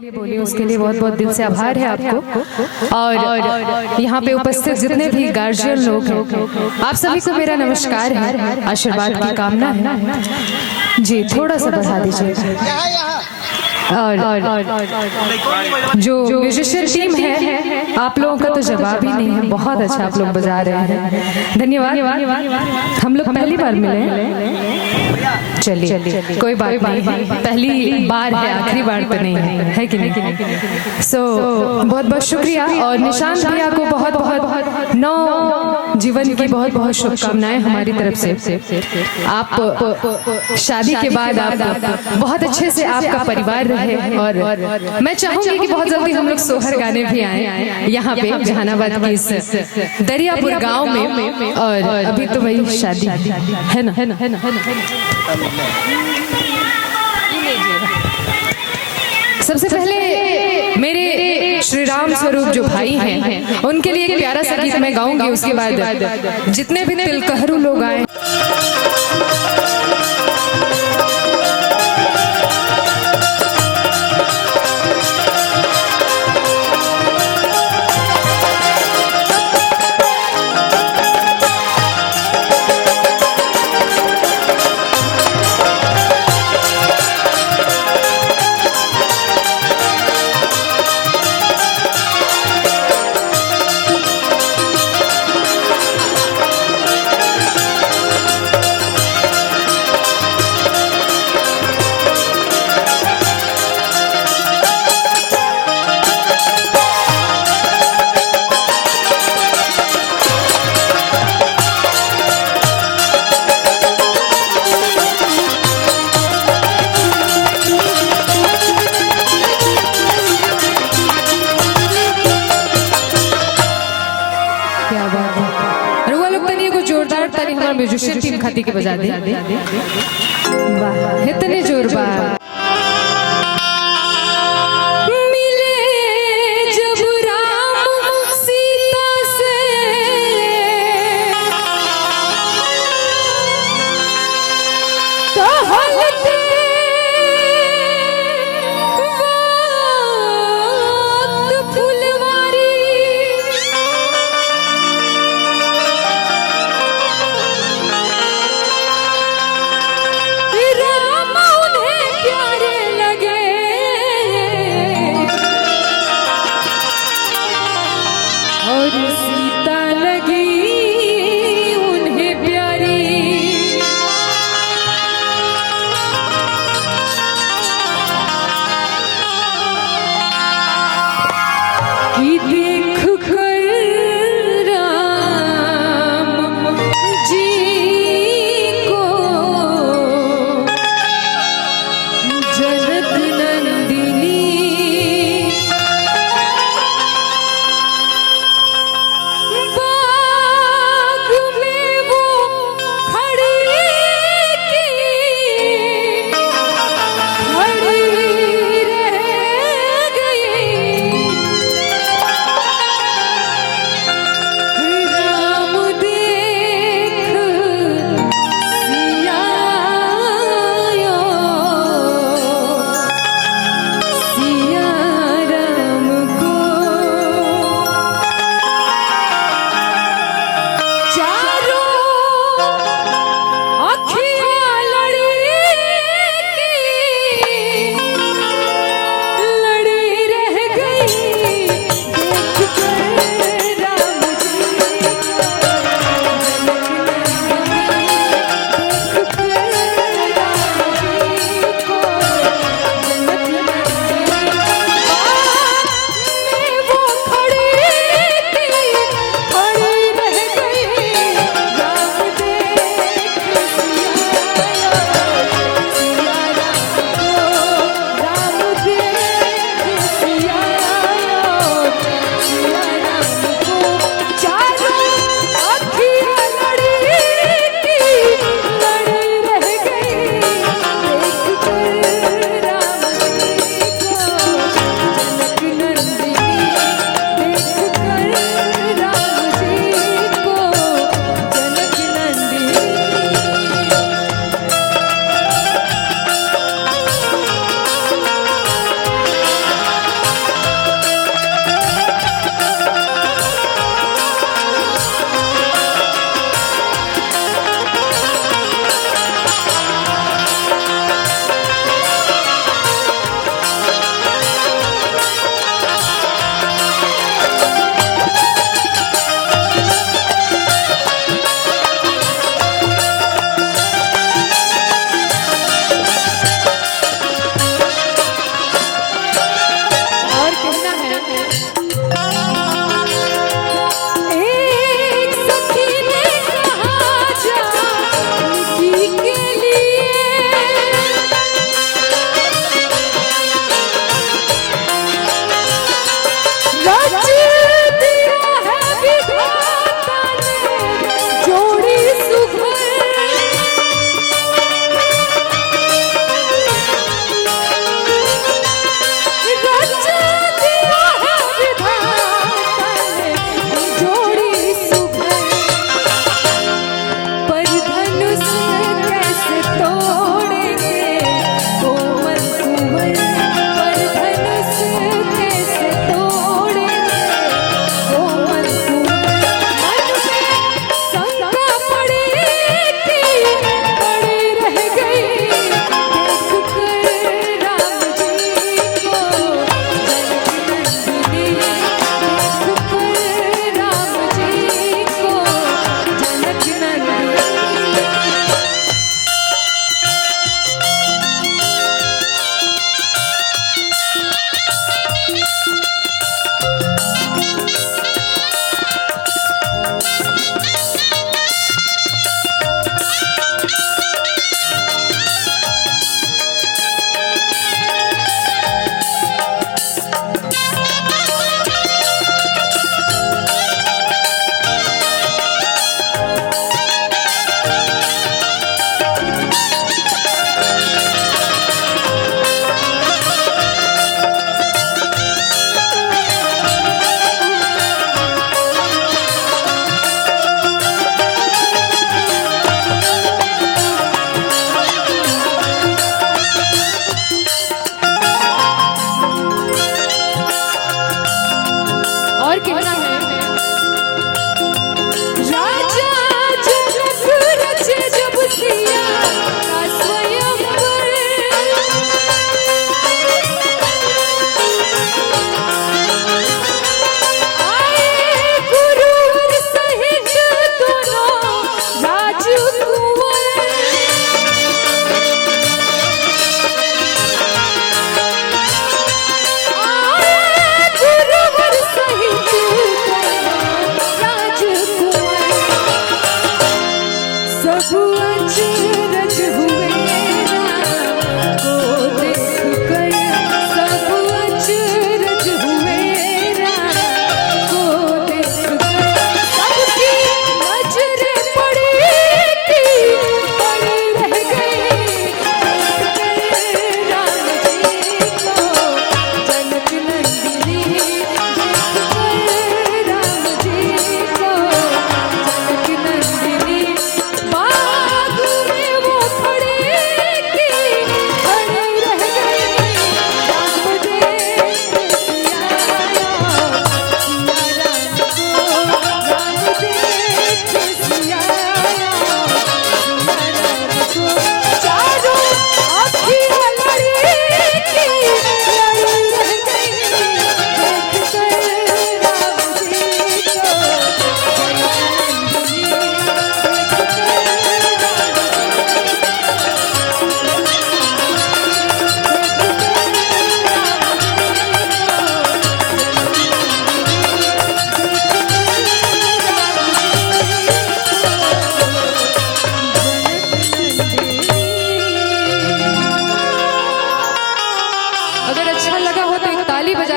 लिए बोली उसके लिए बहुत बहुत दिल से आभार है आपको। और यहाँ पे उपस्थित जितने भी गार्जियन लोग हैं, आप सभी को मेरा नमस्कार है, आशीर्वाद की कामना है जी। थोड़ा सा बढ़ा दीजिए। और जो म्यूजिशियन टीम है, आप लोगों का तो जवाब ही नहीं है, बहुत अच्छा आप लोग बजा रहे हैं, धन्यवाद। हम लोग पहली बार मिले हैं, चलिए कोई बात नहीं, पहली बार है, आखिरी बार तो नहीं है कि नहीं। सो बहुत बहुत शुक्रिया। और निशांत भैया को बहुत बहुत नौ जीवन की बहुत बहुत शुभकामनाएं हमारी तरफ से। आप शादी के बाद आप बहुत अच्छे से आपका परिवार रहे, और मैं चाहूंगी कि बहुत जल्दी हम लोग सोहर गाने भी आए यहाँ पे जहानाबाद के इस दरियापुर गांव में। और अभी तो वही शादी है ना। सबसे पहले मेरे श्री राम स्वरूप जो भाई हैं, उनके लिए एक प्यारा सा गीत मैं गाऊंगी, उसके बाद जितने भी तिलकहरू लोग आए। म्यूजिशियन टीम खाती के बजा दे, वाह इतने जोरदार।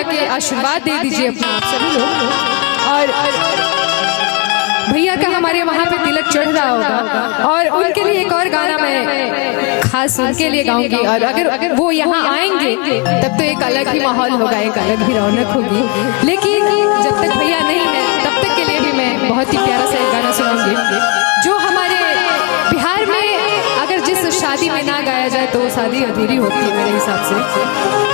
के आशीर्वाद दे दीजिए अपना आप सभी लोग। और भैया का हमारे वहाँ पे तिलक चढ़ रहा होगा और उनके लिए एक और गाना मैं खास उनके लिए गाऊंगी। और अगर वो यहाँ आएंगे तब तो एक अलग ही माहौल होगा, एक अलग ही रौनक होगी। लेकिन जब तक भैया नहीं है तब तक के लिए भी मैं बहुत ही प्यारा सा एक गाना सुनाऊंगी जो हमारे बिहार में अगर जिस शादी में ना गाया जाए तो वो शादी अधूरी होती है मेरे हिसाब से।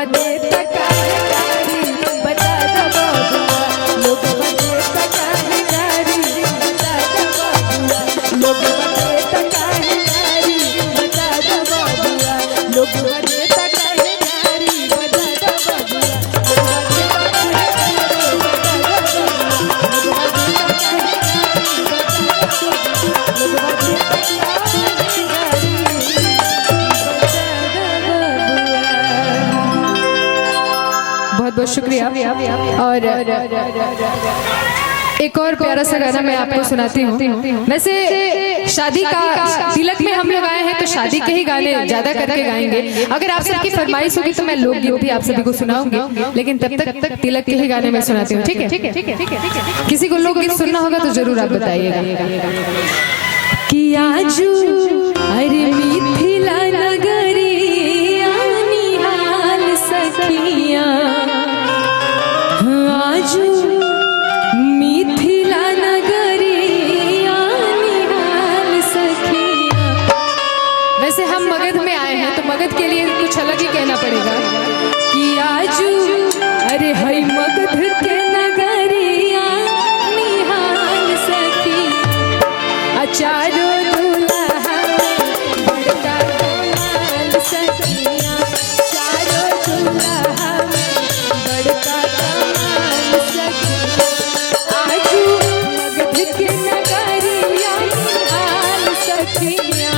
बदे तकारी बता दो बबुआ लोग बदे तकारी बता दो बबुआ लोग बदे तकारी बता दो बबुआ लोग बदे तकारी बता दो बहुत बहुत शुक्रिया। और एक और प्यारा सा गाना मैं आपको सुनाती हूँ। वैसे शादी का तिलक में हम लोग आए हैं तो शादी के ही गाने ज्यादा करके गाएंगे। अगर आप सबकी फरमाइश होगी तो मैं लोकगीत भी आप सभी को सुनाऊंगी, लेकिन तब तक तिलक के ही गाने में सुनाती हूँ। ठीक है? किसी को लोकगीत सुनना होगा तो जरूर आप बताइएगा कि आजू अरे मिथिला नगरिया निहाल सखिया आजू मिथिला नगरिया निहाल सखिया। वैसे हम मगध में आए हैं तो मगध के लिए कुछ अलग ही कहना पड़ेगा कि आजू अरे हई मगध के नगरिया निहाल सखिया चारो दुल्हा बड़का कमाल सखिया चारो दुल्हा बड़का कमाल सखिया आजू मगध के नगरिया निहाल सखिया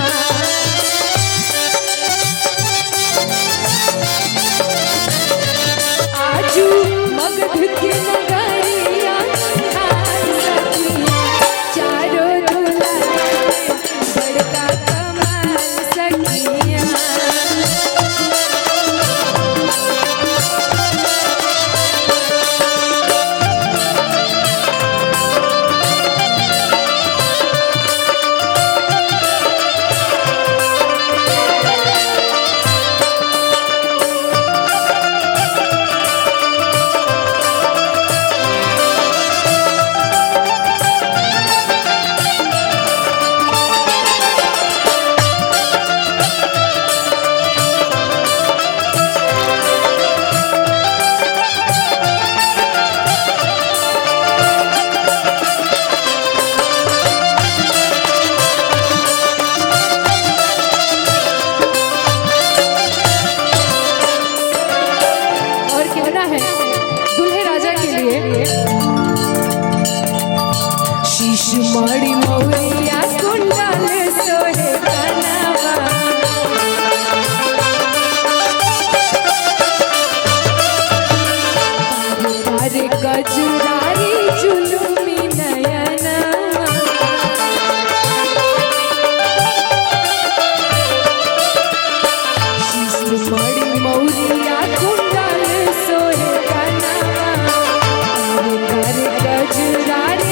आजू मगध के नगरिया निहाल सखिया चारो बड़का कमाल सखिया। मड़ी मौरिया कुंडल सोहे कनवा अरे गजुरारी जुलुमी नयनवा मड़ी मौरिया कुंडल सोहे कनवा अरे गजुरारी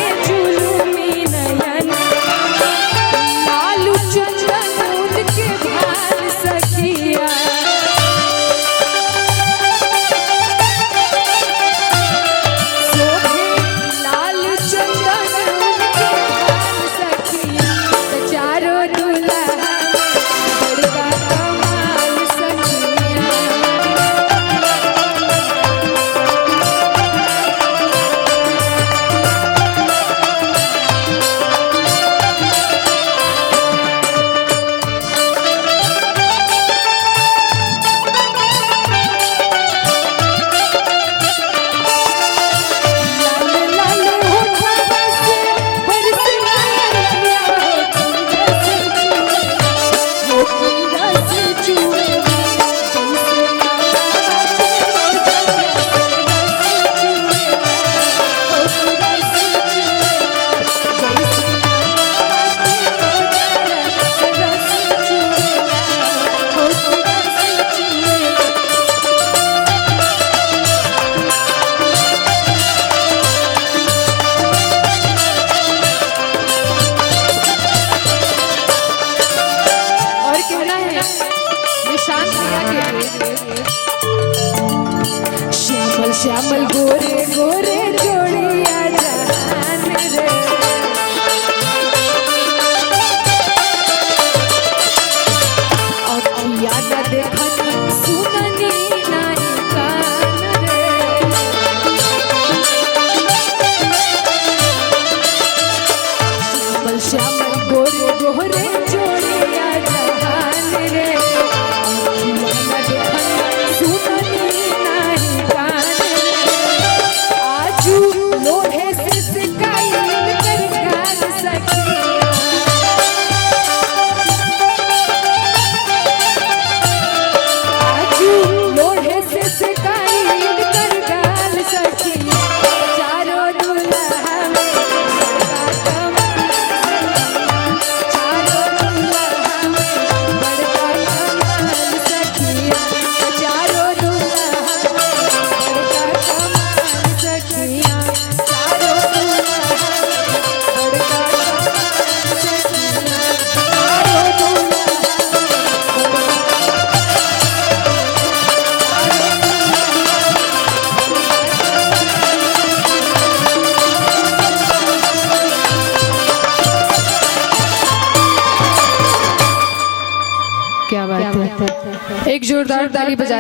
श्यामल गोरे गोरे जोड़िया जहान रे अखिया न देखत सुननी नहीं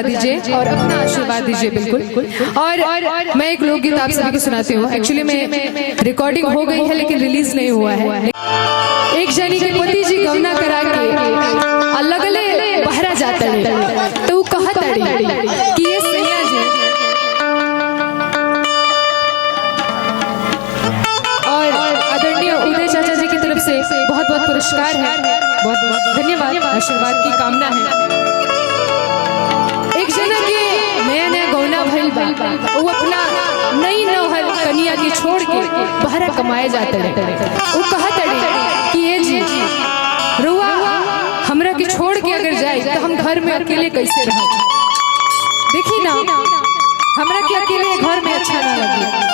बजा दीजिए और अपना आशीर्वाद दीजिए बिल्कुल। और मैं एक लोकगीत आप सभी को सुनाती हूँ। एक्चुअली में रिकॉर्डिंग हो गई है लेकिन रिलीज नहीं हुआ है। एक जनी के पति जी गवना करा के अलग अलग बहरा जाता है तो वो कहत कि ये सैया जी और आदरणीय उदय चाचा जी की तरफ से बहुत बहुत पुरस्कार है, बहुत बहुत धन्यवाद, आशीर्वाद की कामना है। एक जना के नया नया गौना भइल बा, वो अपना नई नौहर कन्या के छोड़ के बहरा कमाए जाते रहे। वो कहत कि ये जी रुआ हमरा के छोड़ के अगर जाए तो हम घर में अकेले कैसे रह। देखी ना हमरा के अकेले घर में अच्छा ना लगे।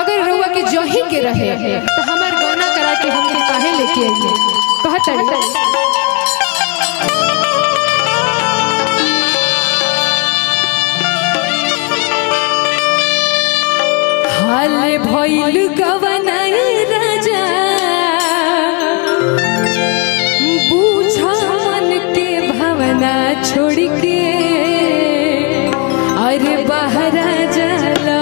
अगर रुआ के जही के रहे तो हमार गौना करा के हमके काहे लेके आइए। कहत हाल भइल गवना राजा बूझा मन के भावना छोड़ के अरे बहरा जाला।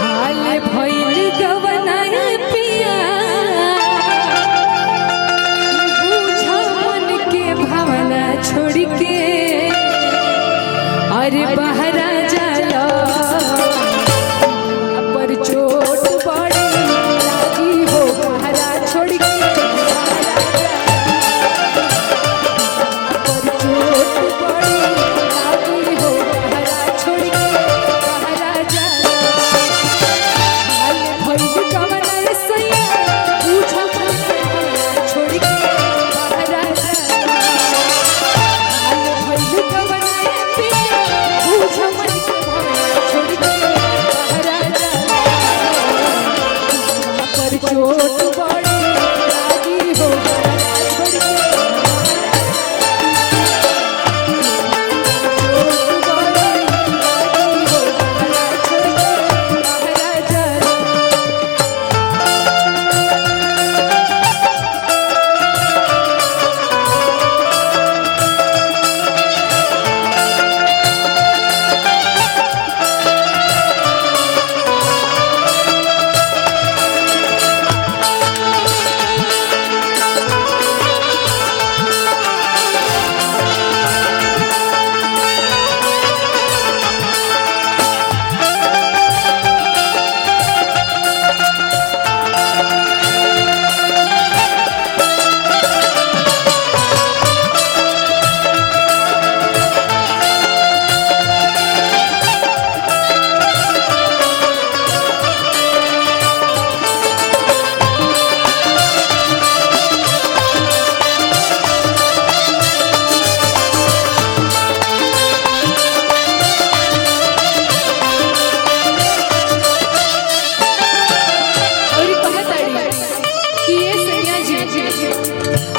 हाल भइल गवना पिया बूझा मन के भावना छोड़ के अरे बहरा जाला। पर चोट बड़ी लागी हो बहरा छोड़ के पर चोट बड़ी लागी हो बहरा छोड़ के बहरा जाला। हाल भइल गवना सैया बूझा मन के भावना छोड़ के बहरा जाला। हाल भइल गवना पिया बूझा मन के भावना छोड़ के बहरा जाला। पर चोट बड़ी लागी हो बहरा छोड़ के चोट बड़ी लागी हो बहरा छोड़ के बहरा जाला।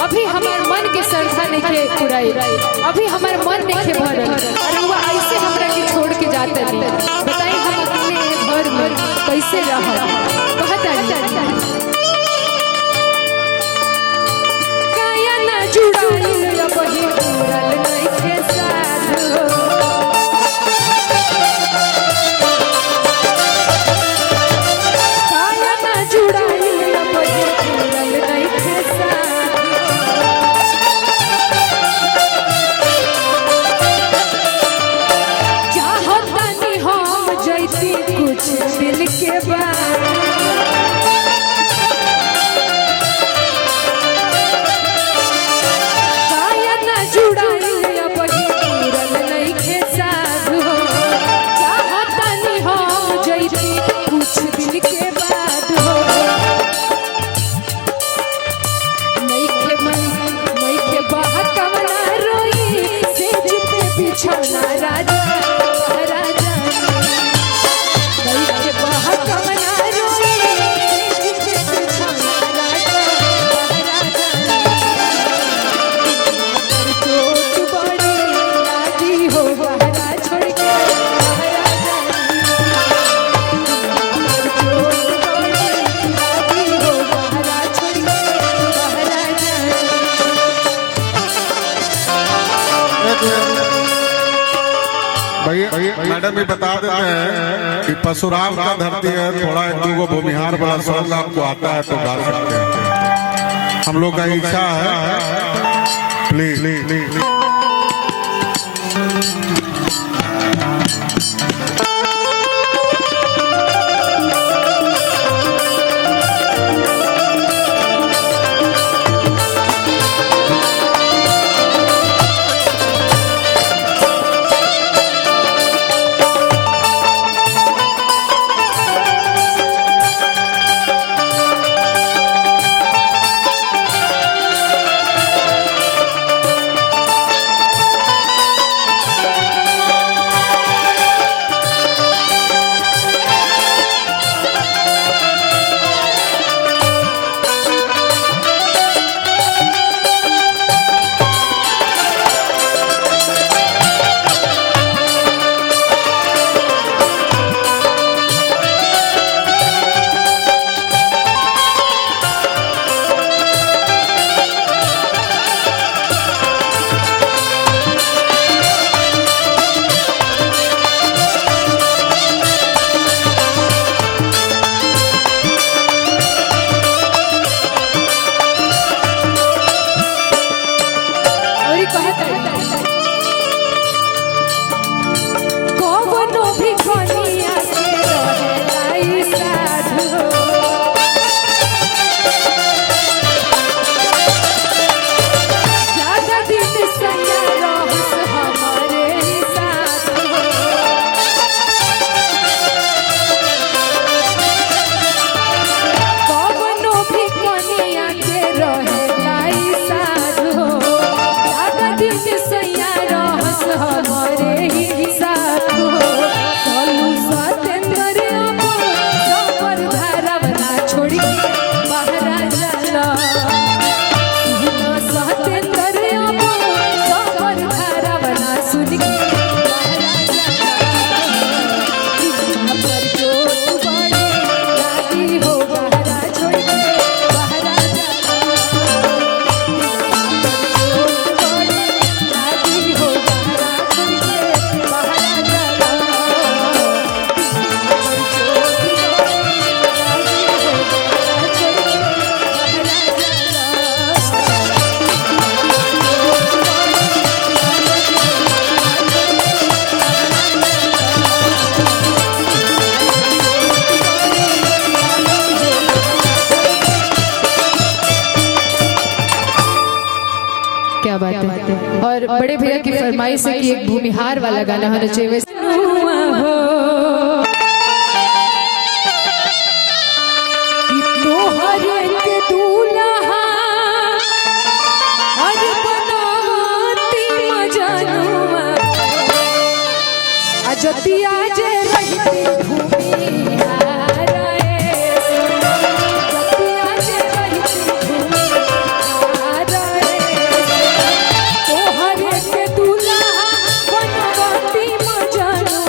अभी हमार मन के श्रद्धा नहीं पुराई, अभी हमार मन नहीं भरल और वो ऐसे हमरा के छोड़ के जाते नहीं। बताई हम अकेले घर में कैसे रह। काया ना जुड़ाइल बही पूरल नहीं के साथ हो। काया ना जुड़ाइल बही पूरल नहीं के साथ। कुछ दिल के बाद भैया मैडम भी बता देते हैं कि परशुराम का धरती है, थोड़ा एक दो भूमिहार वाला सॉन्ग आपको आता है तो गा सकते हैं। हम लोग का इच्छा है, प्लीज। क्या बात है। और बड़े भैया की फरमाइश है कि एक भूमिहार वाला गाना होना चाहिए। जतिया जे रहती भूमिहार जतिया जे रहती भूमिहार तोहरे के दुल्हा बनवती मजनू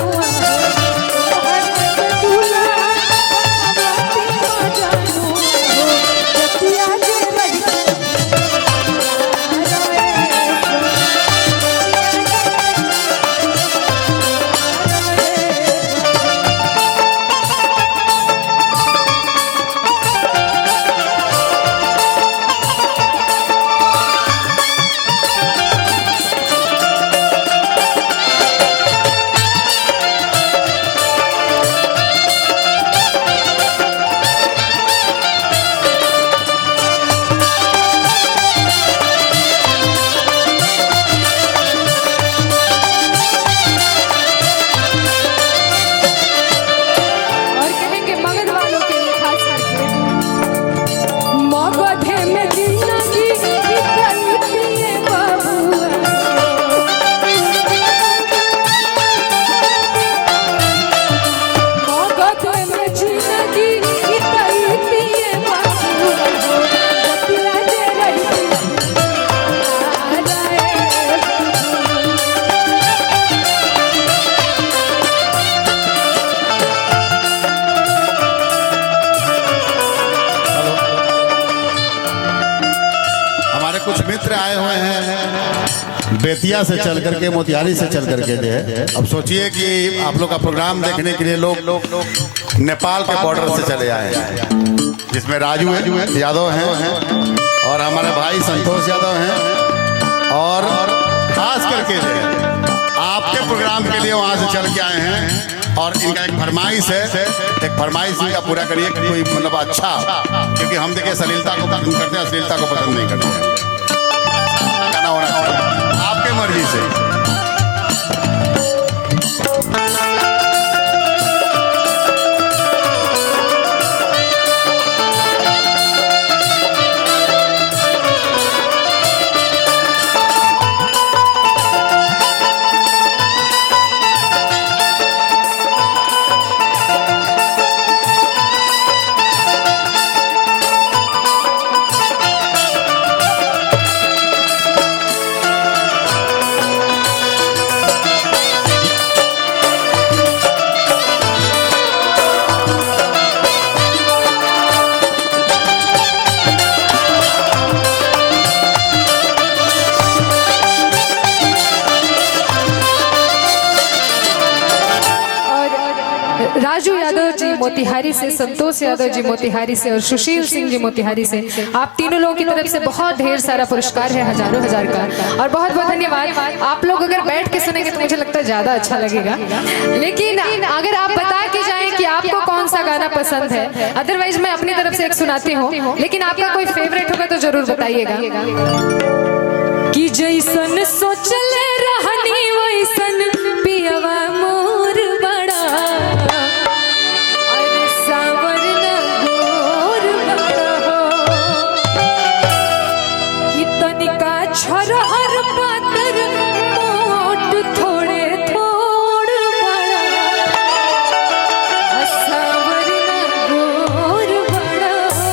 बेतिया से चल करके, मोतिहारी से चल करके जो है, अब सोचिए कि आप लोग का प्रोग्राम देखने के लिए लोग नेपाल के बॉर्डर से चले आए हैं, जिसमें राजू यादव हैं और हमारे भाई संतोष यादव हैं, और खास करके जो है आपके प्रोग्राम के लिए वहाँ से चल के आए हैं। और इनका एक फरमाइश है, एक फरमाइश इनका पूरा करिए कि कोई मतलब अच्छा, क्योंकि हम देखिए अश्लीलता को पसंद करते हैं, अश्लीलता को पसंद नहीं करते हैं। गाना होना चाहिए आपके मर्जी से। राजू यादव जी मोतिहारी से, संतोष यादव जी मोतिहारी से और सुशील सिंह जी मोतिहारी से, आप तीनों लोगों की तरफ से बहुत ढेर सारा पुरस्कार है, हजारों हजार का, और बहुत बहुत धन्यवाद। आप लोग अगर बैठ के सुनेंगे तो मुझे लगता है ज्यादा अच्छा लगेगा, लेकिन अगर आप बता के जाएं कि आपको कौन सा गाना पसंद है, अदरवाइज मैं अपनी तरफ से एक सुनाती हूँ, लेकिन आपका कोई फेवरेट होगा तो जरूर बताइएगा। कि जैसन सोचले रहनी वैसन पियवा मोर बड़ा, अरे सावर न गोर बड़ा हो, कि तनिका छरहर पातर मोट थोड़े थोड़ बड़ा, सावर न गोर बड़ा हो।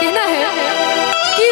कहना है कि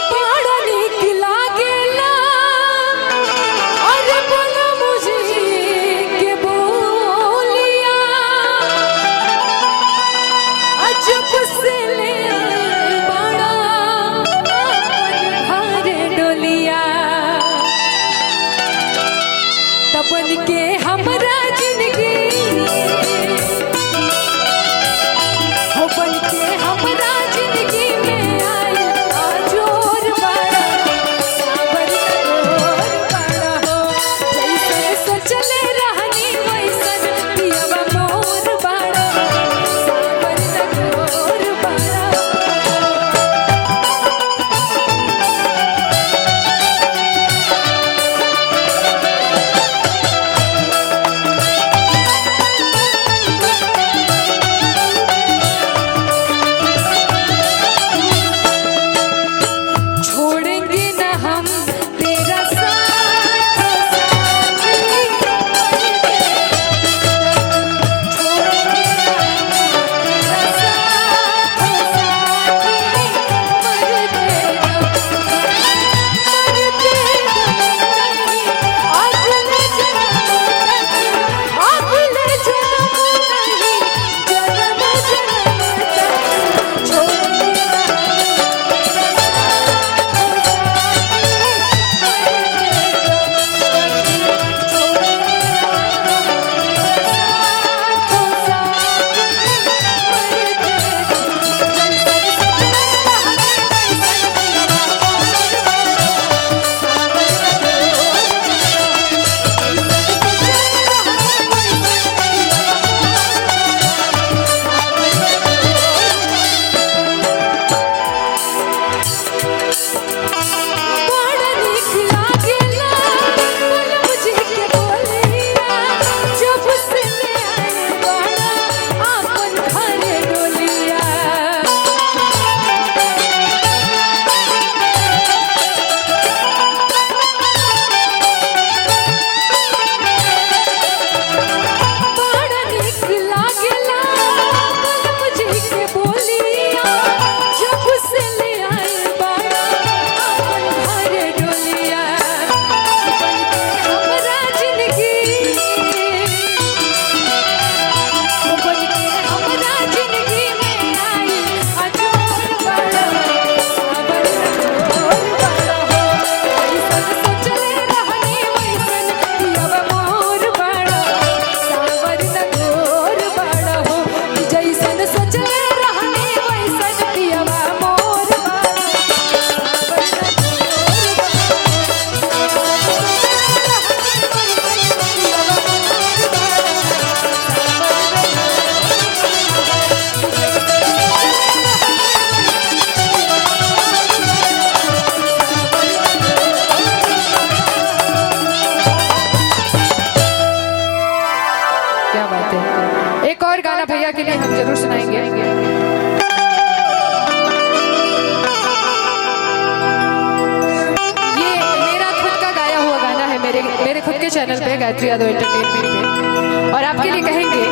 मेरे खुद के चैनल पे गायत्री यादव एंटरटेनमेंट पे, और आपके लिए कहेंगे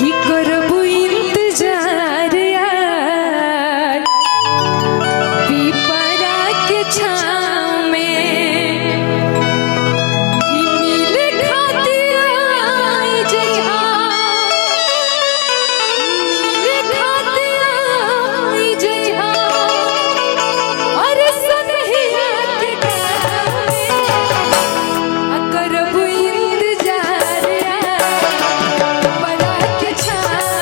कि करबू इंतजार यार पीपरा के छाँव में, कि मिले खातिर आई जइहा, मिले खातिर आई जइहा, अरे सनहिया के गाँव में करबू इंतजार यार पीपरा के छाँव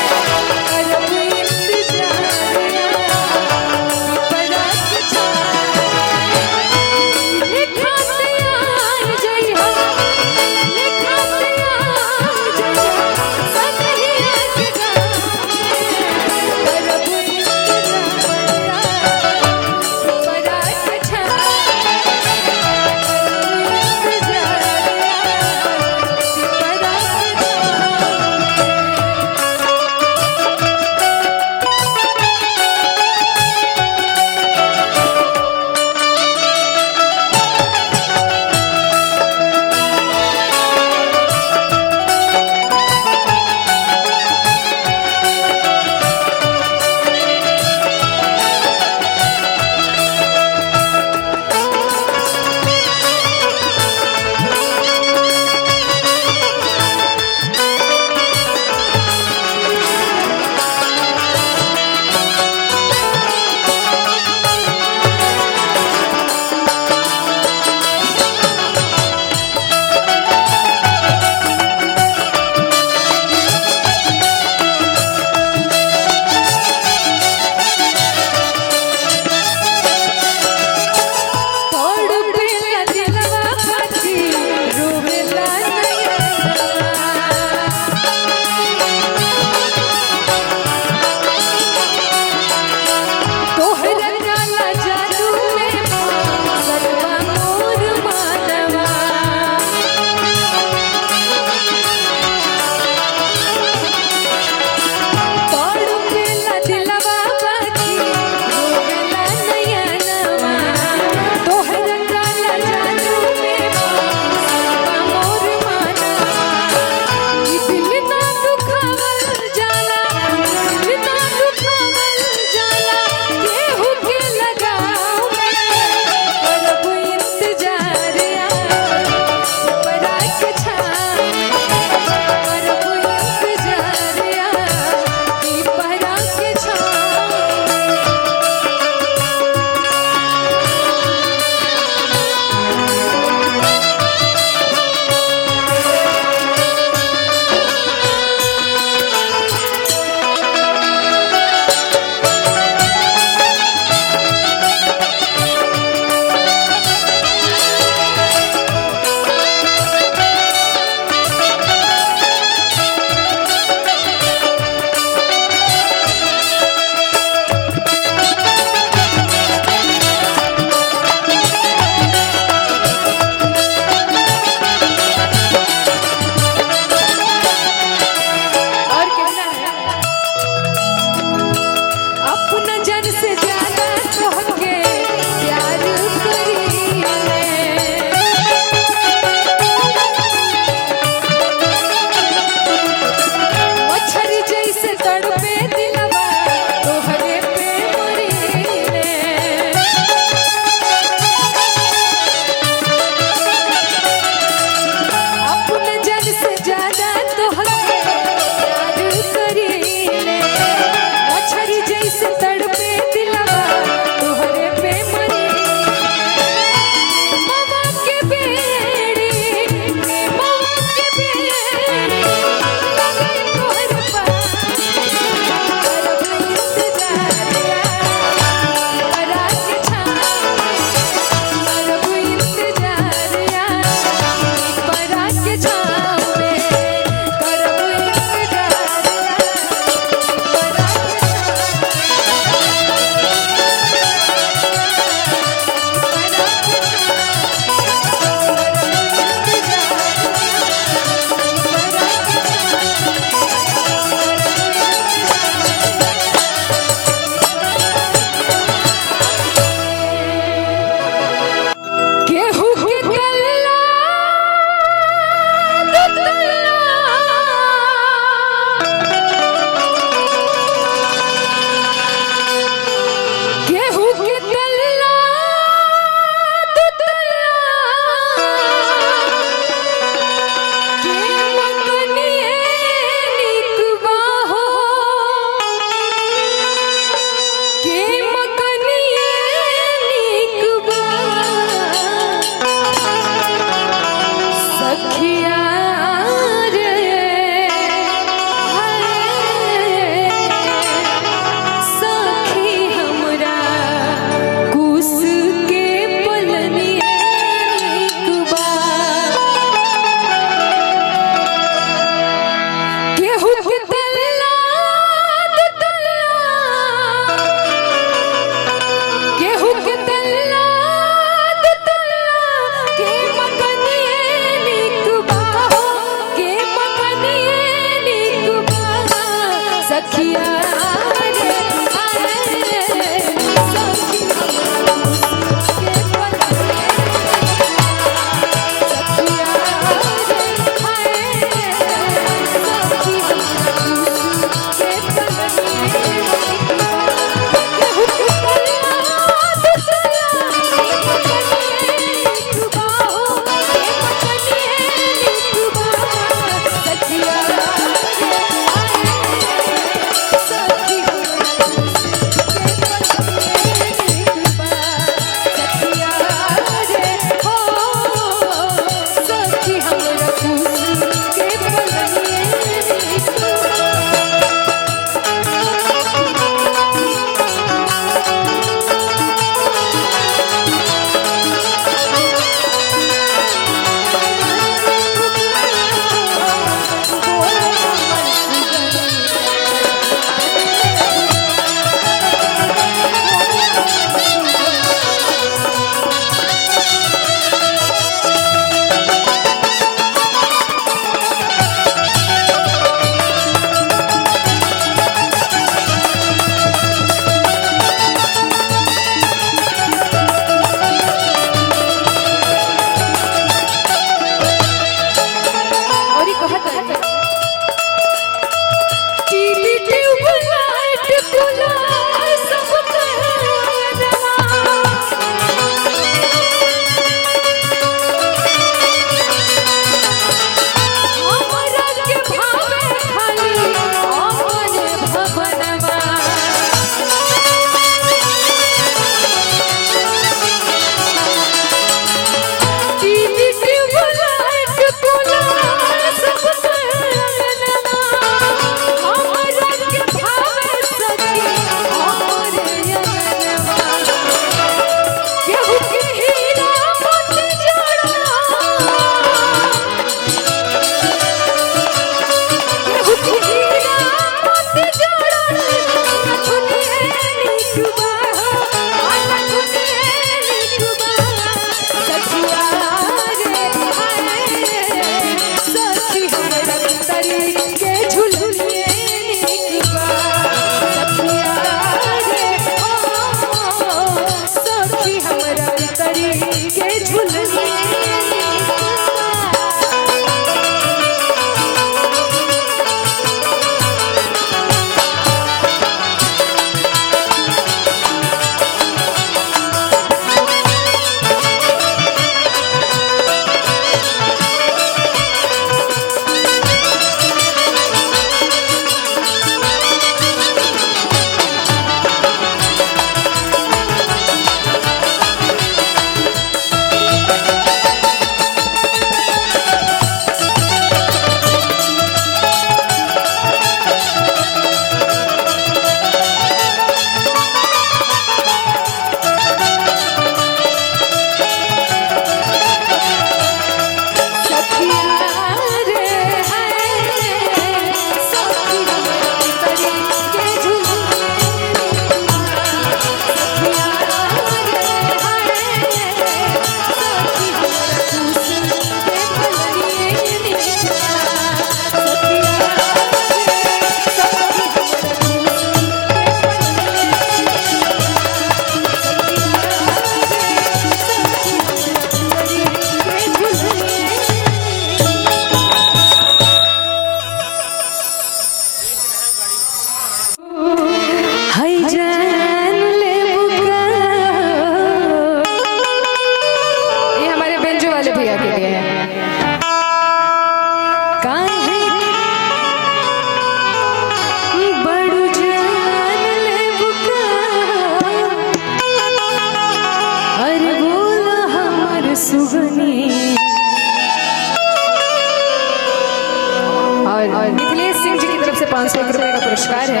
500 रुपए का पुरस्कार है।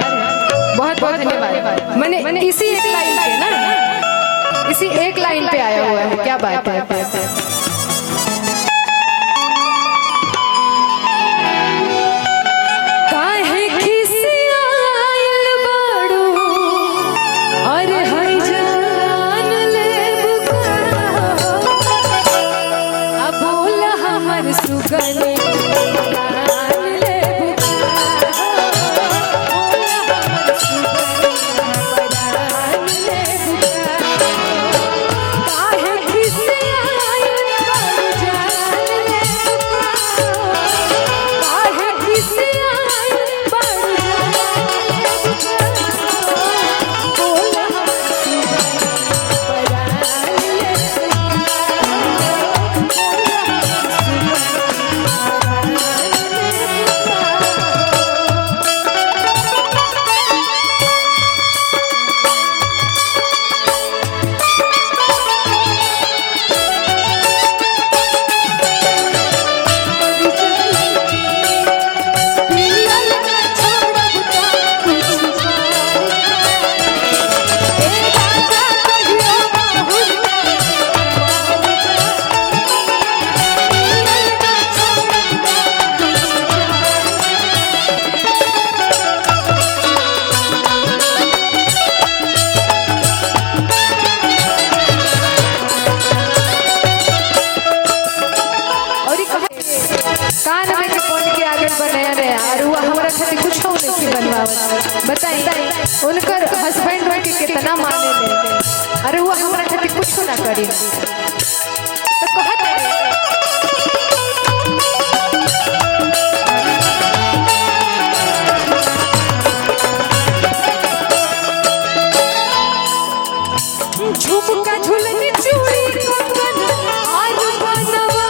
बहुत बहुत धन्यवाद। मैंने इसी एक लाइन पे ना, इसी एक लाइन पे आया हुआ है। क्या बात है। काहे खिसियाइल बाड़ू और हई जान ले बुका, अब बोल हमर सुगनी बताई उनकर हस्बैंड हो के कितना माने ले, अरे वो हमरा खातिर कुछ ना करी तो कहत झुमका झुलनी चूड़ी कंगन और बनवा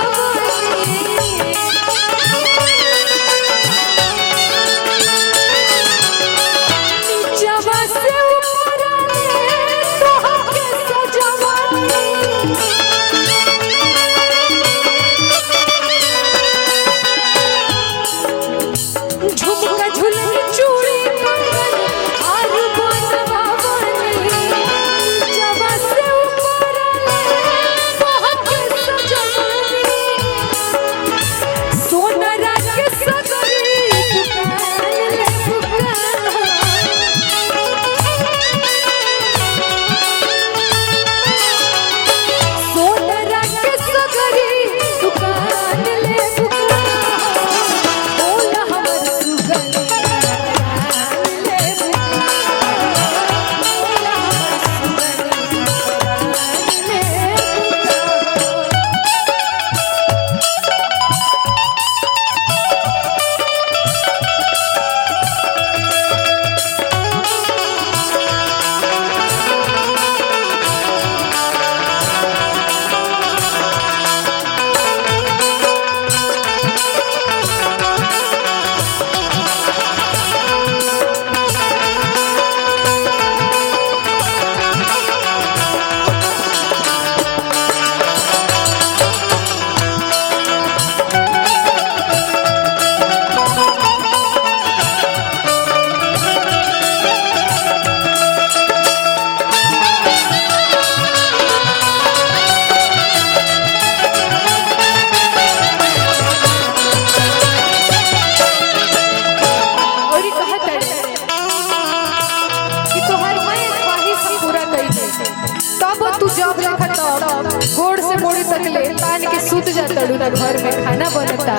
गोड़ से मोड़ी तक ले तान के सूत जा तड़ू ना, घर में खाना बनता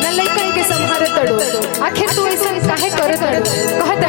न लइकन के संभारे तड़ू, आखिर तू ऐसा काहे करे तड़ू कहत